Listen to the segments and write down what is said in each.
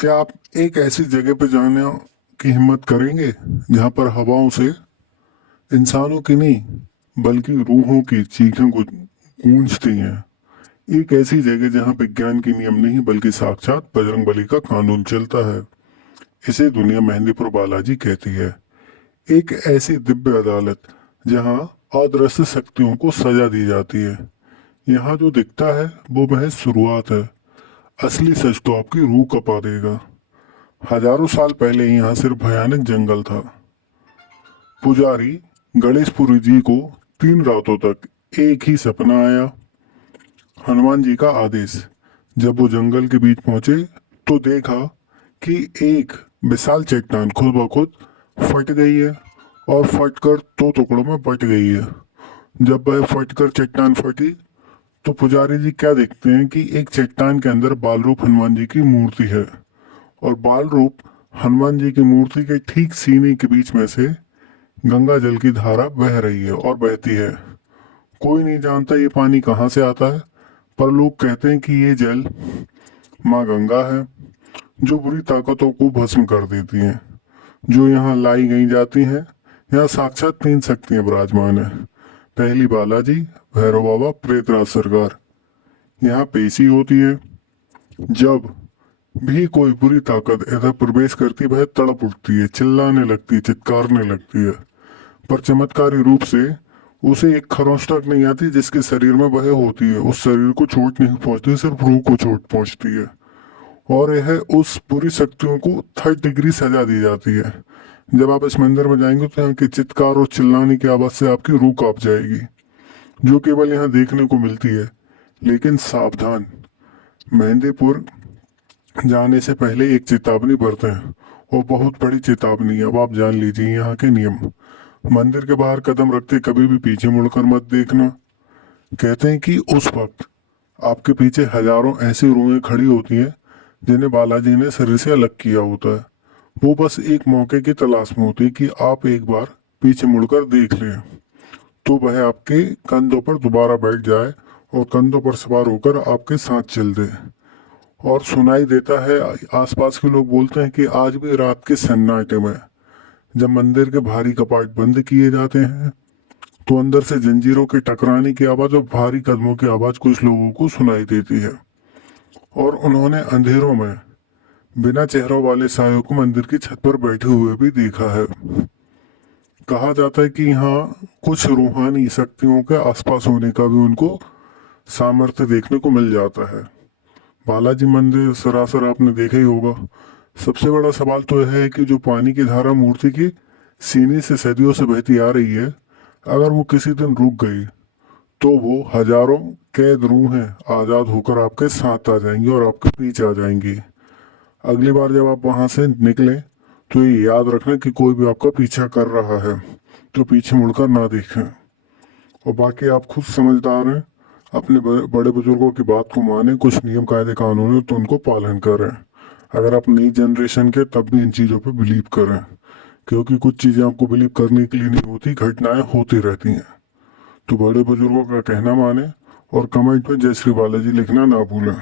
क्या आप एक ऐसी जगह पर जाने की हिम्मत करेंगे जहां पर हवाओं से इंसानों की नहीं बल्कि रूहों की चीखें गूंजती हैं? एक ऐसी जगह जहां विज्ञान के नियम नहीं बल्कि साक्षात बजरंगबली का कानून चलता है। इसे दुनिया मेहंदीपुर बालाजी कहती है। एक ऐसी दिव्य अदालत जहां अदृश्य शक्तियों को सजा दी जाती है। यहाँ जो दिखता है वो महज शुरुआत है। असली सच तो आपकी रूह कपा देगा। हजारों साल पहले यहाँ सिर्फ भयानक जंगल था। पुजारी गणेशपुरी जी को 3 रातों तक एक ही सपना आया। हनुमान जी का आदेश। जब वो जंगल के बीच पहुंचे तो देखा कि एक विशाल चट्टान खुद ब खुद फट गई है और फटकर 2 टुकड़ों में बट गई है। जब वह फटकर चट्टान फटी तो पुजारी जी क्या देखते हैं कि एक चट्टान के अंदर बाल रूप हनुमान जी की मूर्ति है और बाल रूप हनुमान जी की मूर्ति के ठीक सीने के बीच में से गंगा जल की धारा बह रही है और बहती है। कोई नहीं जानता ये पानी कहाँ से आता है, पर लोग कहते हैं कि ये जल माँ गंगा है जो बुरी ताकतों को भस्म कर देती हैं। जो यहाँ लाई गई जाती हैं, यहाँ साक्षात 3 शक्तियाँ विराजमान है। पहली बालाजी, भैरव बाबा, प्रेतराज सरकार। यहाँ पेशी होती है। जब भी कोई बुरी ताकत इधर प्रवेश करती वह तड़प उठती है, चिल्लाने लगती है, चित्कारने लगती है, पर चमत्कारी रूप से उसे एक खरोंच तक नहीं आती जिसके शरीर में वह होती है। उस शरीर को चोट नहीं पहुंचती, सिर्फ रूह को चोट पहुंचती है और यह उस बुरी शक्तियों को 3rd डिग्री सजा दी जाती है। जब आप इस मंदिर में जाएंगे तो यहाँ की चित्कार और चिल्लाने की आवाज से आपकी रूह कांप जाएगी, जो केवल यहाँ देखने को मिलती है। लेकिन सावधान, मेहंदीपुर जाने से पहले एक चेतावनी बरतें और बहुत बड़ी चेतावनी है। अब आप जान लीजिए यहाँ के नियम। मंदिर के बाहर कदम रखते कभी भी पीछे मुड़कर मत देखना। कहते हैं कि उस वक्त आपके पीछे हजारों ऐसी रूहें खड़ी होती हैं जिन्हें बालाजी ने शरीर से अलग किया होता है। वो बस एक मौके की तलाश में होती है कि आप एक बार पीछे मुड़कर देख लें तो वह आपके कंधों पर दोबारा बैठ जाए और कंधों पर सवार होकर आपके साथ चल दे। और सुनाई देता है, आसपास के लोग बोलते हैं कि आज भी रात के सन्नाटे में जब मंदिर के भारी कपाट बंद किए जाते हैं तो अंदर से जंजीरों के टकराने की आवाज और भारी कदमों की आवाज कुछ लोगों को सुनाई देती है। और उन्होंने अंधेरों में बिना चेहरों वाले सायों को मंदिर की छत पर बैठे हुए भी देखा है। कहा जाता है कि यहाँ कुछ रूहानी शक्तियों के आसपास होने का भी उनको सामर्थ्य देखने को मिल जाता है। बालाजी मंदिर सरासर आपने देखा ही होगा। सबसे बड़ा सवाल तो यह है कि जो पानी की धारा मूर्ति की सीने से सदियों से बहती आ रही है, अगर वो किसी दिन रुक गई तो वो हजारों कैद रूहें आजाद होकर आपके साथ आ जाएंगी और आपके पीछे आ जाएंगी। अगली बार जब आप वहां से निकले तो ये याद रखना कि कोई भी आपका पीछा कर रहा है तो पीछे मुड़कर ना देखें। और बाकी आप खुद समझदार हैं, अपने बड़े बुजुर्गों की बात को माने। कुछ नियम कायदे कानून है तो उनको पालन करें। अगर आप नई जनरेशन के तब भी इन चीज़ों पे बिलीव करें, क्योंकि कुछ चीज़ें आपको बिलीव करने के लिए नहीं होती, घटनाएं होती रहती हैं। तो बड़े बुजुर्गों का कहना माने और कमेंट में जय श्री बालाजी लिखना ना भूलें।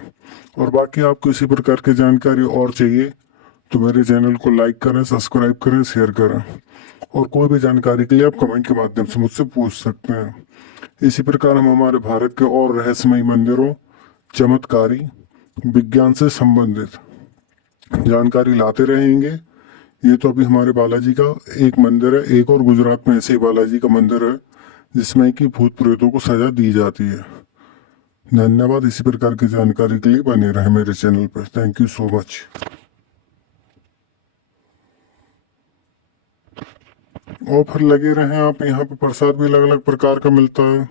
और बाकी आपको इसी प्रकार की जानकारी और चाहिए तो मेरे चैनल को लाइक करें, सब्सक्राइब करें, शेयर करें। और कोई भी जानकारी के लिए आप कमेंट के माध्यम से मुझसे पूछ सकते हैं। इसी प्रकार हम हमारे भारत के और रहस्यमयी मंदिरों, चमत्कारी, विज्ञान से संबंधित जानकारी लाते रहेंगे। ये तो अभी हमारे बालाजी का एक मंदिर है। एक और गुजरात में ऐसे ही बालाजी का मंदिर है जिसमें कि भूत प्रेतों को सजा दी जाती है। धन्यवाद। इसी प्रकार की जानकारी के लिए बने रहे मेरे चैनल पर। Thank you so much. और फिर लगे रहें आप। यहाँ पे प्रसाद भी अलग अलग प्रकार का मिलता है।